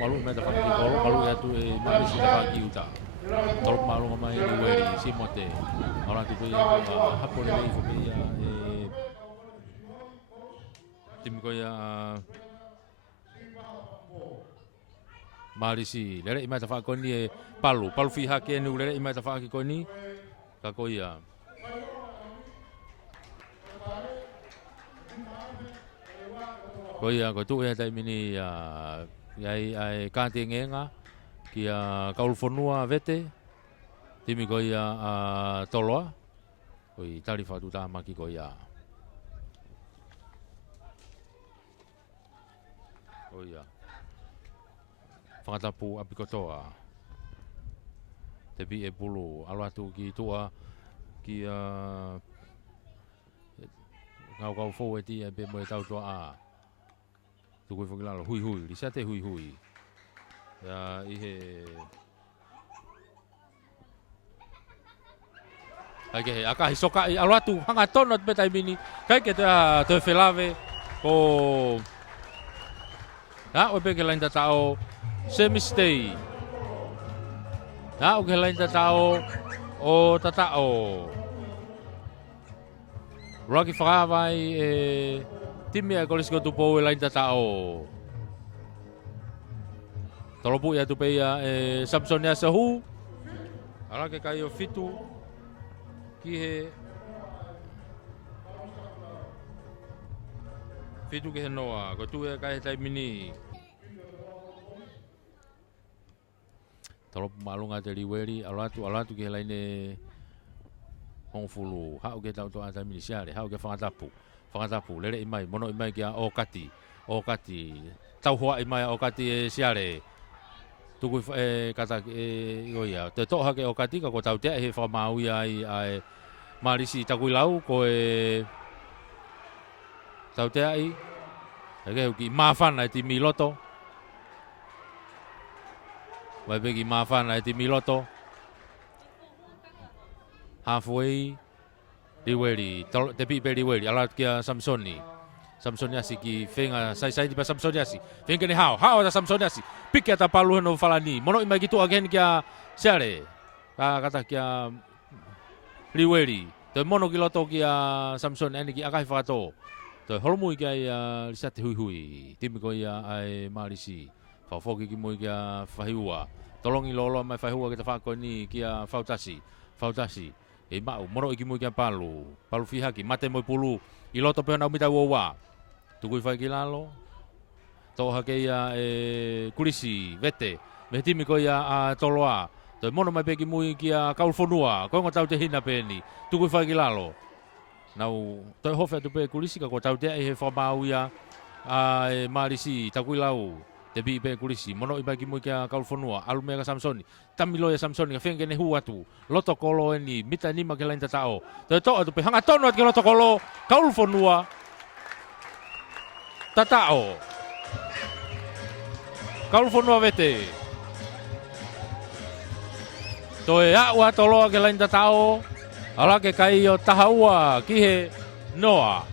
malu mai ta faki tolo malu ya tu e mai si ta faki uta tolo malu mai ni weri si mote ora tu ya hapo le i fu ya tim ko ya Marisi, lele ima ta faki ni e palu fi hake ni lele ima ta faki ko ni ka ko ya Koia ko tu e tai mini ai ka te ngenga ki kaul fonua vete timi koia toloa koi tali fatu ta maki koia whakatapu apikotoa te bi e bulu alatu ki tua ki ngau fo e ti e be mo e tau toa tu koe whakilalo hui li sa te hui ya ihe Ake akahi soka i alatu hanga tono te petai mini kai ke te whelave ko o peke lain tatao semi-stay o ke lain tatao o tatao Rocky whakawai timi a kolis ko tupo e lain tatao tolopu ia tupe ia Samson ya sahu ala ke kai o fitu ki he fitu ke noa ko tu e kai tai mini tolopu malunga te liweri alatu ke laine hongfulu hau ke tau toa tai mini siare hau ke whangatapu lele imai mono imai kia o kati tau hoa imai o kati siare tuku kata oia te toha ke o kati ko tau te he whamau ai marisi takui lau ko tau te ai ki mawhana ti miloto vai begi mawhana ti miloto halfway liweri te pipe liweri alat kia Samsoni Samsoniasi ki fenga sai di Samsoniasi fenga ni hao ta Samsoniasi pikir ta palu no falani mono imai gitu again kia siare kata kia liweri te mono kiloto kia Samson eni ki akai fato te holmu kia lisat hui tim ko ia ai marisi fafoki ki mo kia fahiwa tolongi lolo mai fahiwa kita fako ni kia fautasi e mau mono ki mo kia palu fihaki mate mo pulu iloto pe na umita wowa tukui fai kilalo to hake ia kulisi vete me timi ko ia toloa to mono mai peki mui kia kaulfonua ko ngo tau te hina peni tukui fai kilalo nau to hofe tu pe kulisi ko tau te he famau ia marisi takui lau te bi pe kulisi mono i peki mui kia kaulfonua alume ka Samsoni tamilo ya Samsoni fenge ne huatu loto kolo eni mita ni ma ke lain tatao to tu pe hanga tono ke loto kolo kaulfonua tatao kaulfonua vete to wa tolo ke lain tatao ala ke kai o tahaua ki he noa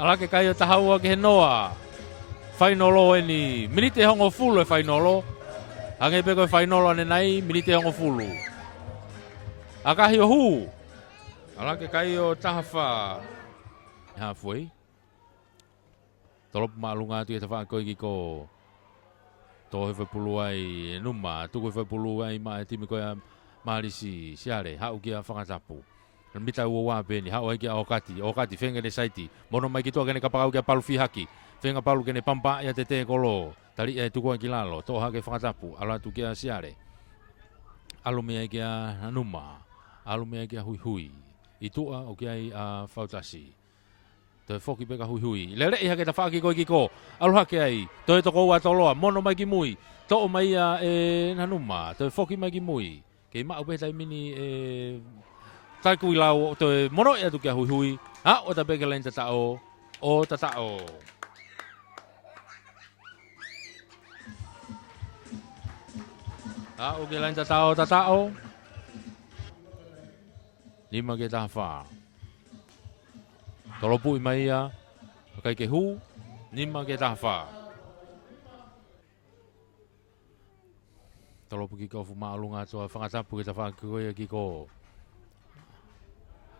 ala ke kai o tahaua ki he noa fainolo eni minite hongo fulu e fainolo ange pe ko fainolo ane nai minite hongo fulu akahi o hu ala ke kai o tahafa halfway tolop malunga tu ta fa ko ko to he pulu ai numa tu ko pulu ai ma timi ko marisi siare hau kia whangatapu mita wa beni hau ai kia okati fenga de saiti mono mai kitu agane kapakau kia palu fihaki fenga palu kene pampa ya tete kolo tali tu ko kilalo to hake whangatapu ala tu kia siare alume ai kia numa alume ai kia hui itu o kia fautasi to foki beka hui lele ia ke ta faki ko kiko alu hake ai to to ko wa toloa mono mai ki mui to mai nanuma to foki mai ki mui ke ma obe tai mini tai kui lau to mono ia tu kia hui o ta beka lain tatao o ke lain tatao lima ke tafa tolopu mai ia kai ke hu Nima ke tafa. Tolo puki ko fuma alunga to whakatapu ke tafa koe ki ko.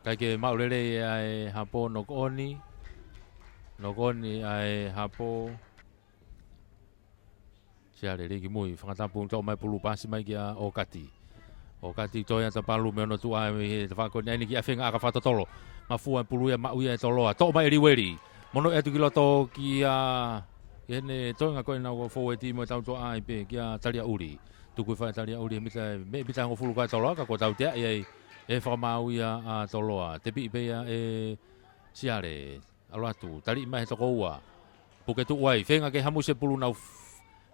Kai ke maulele ai hapo nokoni. Nokoni ai hapo. Sia le ki mui whakatapu to mai pulu pasi mai ki a okati. Okati to ya tapalu me no tu ai tafa ko ni ki afenga aka fatotolo. Mafua pulu ya mau ya tolo to mai riweri. Mono e tu ki loto ki a ene to nga ko na go forward mo tau to ai pe ki a talia uri. Tuku fa talia uri mita me bita ngo fulu ka tolo ka ko tau te ai e fa mau ya a tolo a te bi be ya e siare alo atu tali mai to ko wa. Puke tu wai fenga ke hamu se pulu na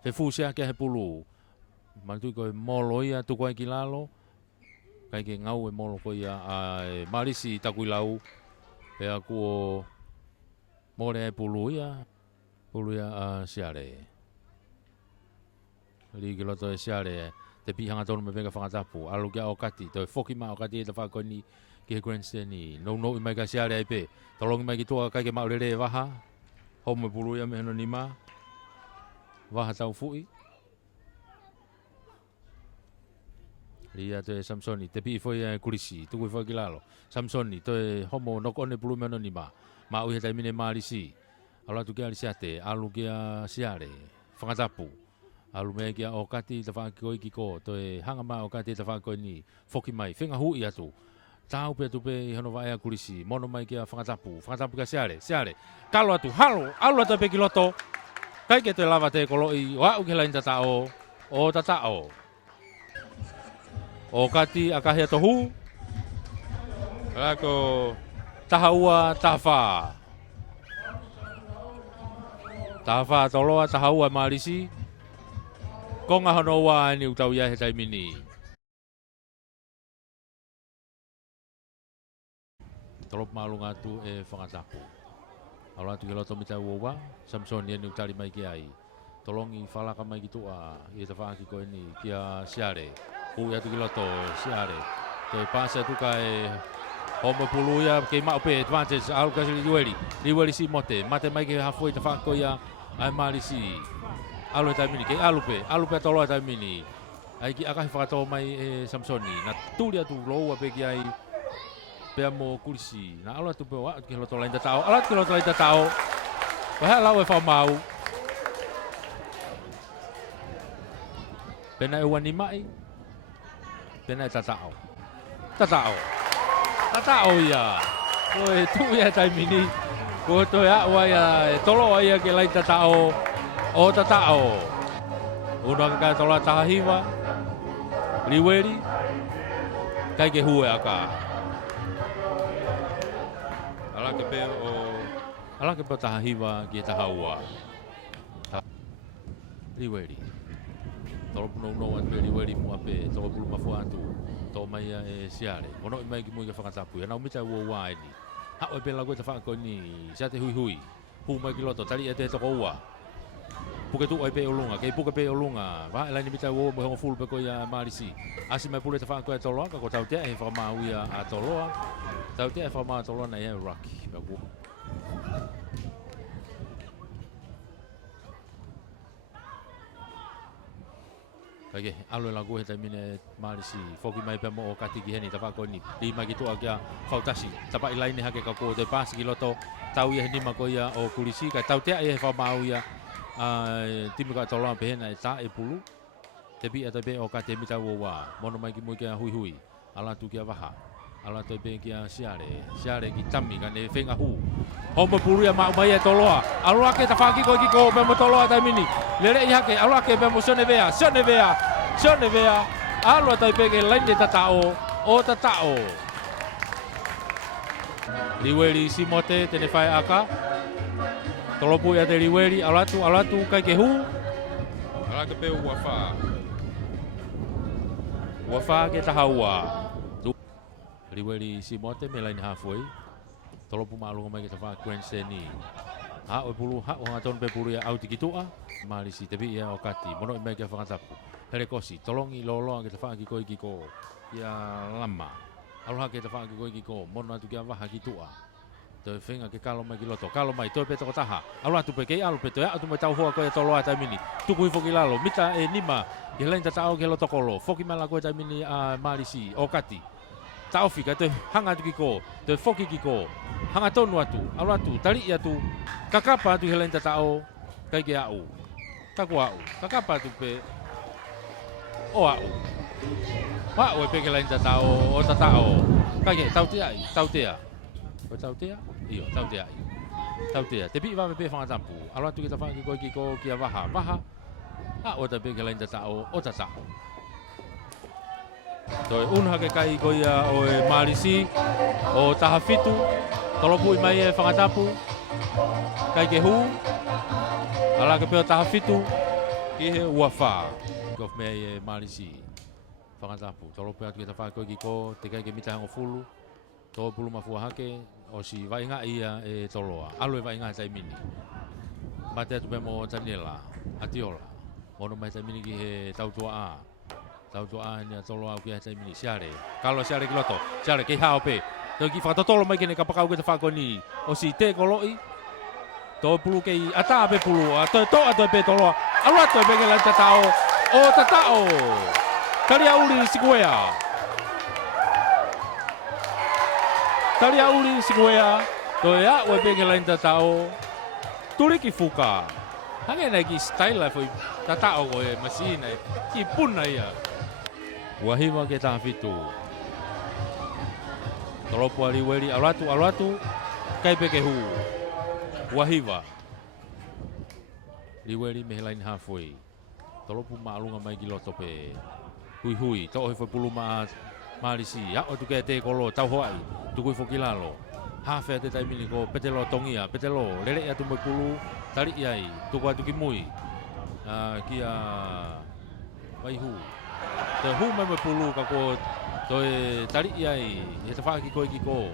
fe fusia ke he pulu. Mantu ko molo ia tu ko ki lalo. Kai ke ngau e molo ko ia ai marisi takuilau pe aku o more pulu ia siare. Li ke loto e siare te pihanga tonu me venga whangatapu alu kia o kati toi foki ma o kati e te whakoni ki he grandstand ni no i mai ka siare ai pe tolongi mai ki tua kai ke maurere e waha home pulu ia me heno nima waha tau fui Ria te Samsoni te pi foi kulisi tu foi ki lalo Samsoni te homo nokone pulu me heno nima ma ui he taimine marisi alu tu kia lisiate alu kia siare whangatapu alu me kia o kati te whakoi ki ko toi hanga mai o kati te whakoi ni foki mai whenga hui atu tau pe tu pe i hono vai a kulisi mono mai kia whangatapu ka siare kalo atu halo alu atu pe ki loto kai ke te lava te koloi wa u ke lain tatao o tatao o kati akahi ato hu lako tahaua tafa toloa tahaua marisi konga hono wa ni utau ia he taimini. Tolop malunga tu e whangatapu. Aula tu ke loto mita uowa, Samson ia ni utari mai ki ai. Tolongi whalaka mai ki tua, i te whaaki koe ni kia siare. Hui atu ki loto siare. Toi pasa tu kai homo pulu ia ke maupe advantage alu kasi liweli si mote. Mate mai ki hafoi te whaako ia ai marisi. Alu e taimini, ke alupe tolo e taimini. Ai ki akahi whakatoa mai e Samsoni. Na tuli atu loua pe ki ai pea mo kulisi. Na alu atu pe wa ki loto lain tatao. Alu atu ki loto lain tatao. Wahea lau e whamau. Pena e wani mai. Pena e tatao. Tatao ia. Koe tu ia taimini. Koe toi awa ia tolo ia ke lain tatao. O tatao. Una ka tola tahiwa. Liweri. Kai ke hue aka. Ala ke pe tahiwa ki tahaua. Liweri. Tolo puno no at liweri mo ape tolo pulu mafu atu. To mai e siare. Ono i mai ki mo ke whakatapu. Ia nau mita ua wai ni. Hao e pe lago te whakako ni. Sia te hui. Hu mai ki loto. Tali e te toko ua. Puke tu ai pe olunga, ke puke pe olunga. Va ela ni mita wo mo full pe ko ya marisi. Asi mai pule te fa ko tolo ka ko tau te e fa ma uia a tolo. Tau te e fa ma tolo na ia rocky. Ba ku. Kage alo la go he tamine marisi. Foki mai pe mo o kati ki heni ta fa ko ni. Di ma ki tu agia fautasi. Tapa ilai ni hake ka ko te pas ki loto. Tau ia ni ma ko ia o kulisi ka tau te e fa ma uia. Timu ka tolo pe na ta e pulu te bi ata be o ka te mita wo wa mono mai ki mo ki hui ala tu ki waha ala te be ki siare ki tami ka ne fenga hu homo pulu ya ma mai e tolo ala ke ta fa ki ko be mo tolo ata mini lere ya ke ala ke be mo sone vea ala te be ke lain de tatao o tatao liweli si mote te ne fai aka Tolopu ya te liweri, alatu kai ke hu. Ala ke peu wafa ke tahaua. Liweri si mote me lain halfway. Tolopu malu mai ke tafa grandstand ni. Ha o pulu ha o ngaton pe pulu ya au tikitua. Mali si tebi ya okati. Mono mai ke whakatapu. Hele kosi, tolongi lolo ke tafa ki koi ki ko. Ya lama. Aloha ke tafa ki koi ki ko. Mono atu ke waha ki tua. Toi whenga ke kalo mai ki loto. Kalo mai toi pe toko taha. Alo atu pe kei alo pe toi atu mai tau hoa koe toloa tai mini. Tuku i foki lalo. Mita e nima. Ke lain tatao ke loto kolo. Foki mala koe tai mini a Marisi. O kati. Tau fika toi hanga atu ki ko. Toi foki ki ko. Hanga tonu atu. Alo atu. Tari atu. Kakapa atu ke lain tatao. Kai ke au. Taku au. Kakapa atu pe. O au. Wa'u e pe ke lain tatao. O tatao. Kai ke tau tia ai. Tau tia. Ko tau tia? Iyo, tau tia. Tau tia. Te pi wa pe whangatampu. Alo atu kita whangi koe ki ko kia waha. Waha. O ta pe ke lain tatao. O tatao. Toi unha ke kai ko ia o e Marisi. O taha fitu. Tolopu i mai e whangatapu. Kai ke hu. Ala ke peo taha fitu. Ki he uawha. Kof mea e Marisi. Whangatapu. Tolopu atu kita whangi koe ki ko. Te kai ke mitahango fulu. Tō pulu mafua hake o si vainga ia e toloa. Alo e vainga tai mini. Mate atu pe mo Daniela, Atiola. Mono mai tai mini ki he tautua a. Tautua a ni a toloa ki he tai mini. Siare. Kalo siare ki loto. Siare ki hao pe. Tō ki whakatotolo mai kene kapakau ke te whakoni. O si te koloi. Tō pulu kei ata pe pulu. Tō atu pe toloa. Alo atu e pe ke lai tatao. O tatao. Karia uli sikuea. Taria uli sikuea, toi a ue peke lain tatao, turi ki fuka. Hange nai ki style foi tatao koe masina, ki puna ia. Wahiwa ke taha fitu. Tolopu ali weri, alatu, kai peke hu. Wahiwa. Liweri mehe lain halfway. Tolopu maalunga mai ki loto pe. Hui, to'o foi pulu maat. Marisi, ya o tuke te kolo tau hoai, tuku foki lalo. Hafe te tai mini ko petelo tongia, petelo lele ya tu mai pulu, tari iai, tuku atu ki mui. Kia vai hu. Te hu mai pulu ka ko toi tari iai, he te whaki koe ki ko.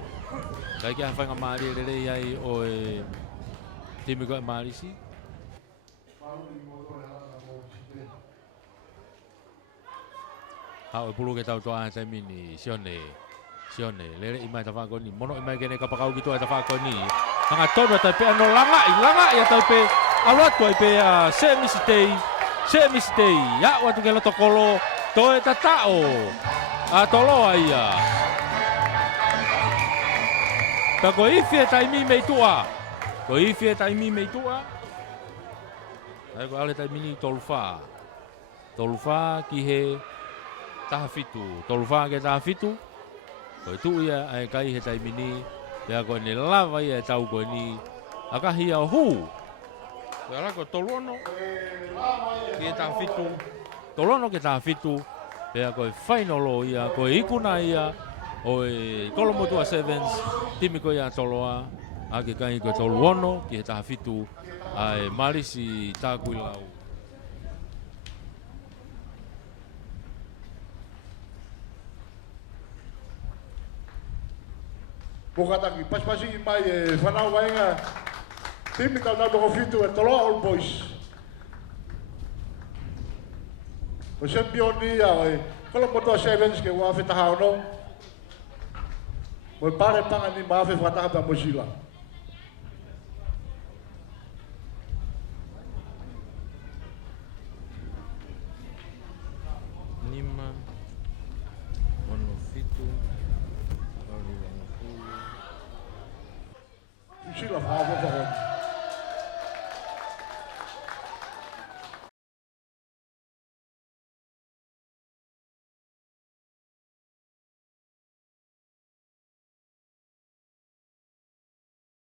Kai kia whainga maari lele iai o e timi koe Marisi. Hau e pulu ke tau toa tai mini sione lele imai ta whakoni mono imai kene kapakau ki toa ta whakoni hanga tono tai pe ano langa ia tai pe alo atu ai pe se misitei ya watu ke loto kolo toe tatao a toloa ia pa ko ifie tai mi meitua ai ko ale tai mini tolufa ki he taha fitu, tolufa ke taha fitu. Ko itu ia ai kai he tai mini, ia ko ni lava ia tau ko ni akahi au hu. Ia ko tolono ke taha fitu. Tolono ke taha fitu. Ia ko final ia ko ikuna ia o Kolomotua Sevens timi ko ia toloa ake kai ko toluono ke taha fitu ai Marisi takuilau. Pokataki, pas-pasi mai e whanau wainga timi tau nau toko fitu e toloa All Boys. O sempioni ia oi, Kolomotua Sevens ke wafe taha ono. Mo pare panga ni maafe whataha pa Mosila. Nima, ono fitu. Mosila whaha whaha.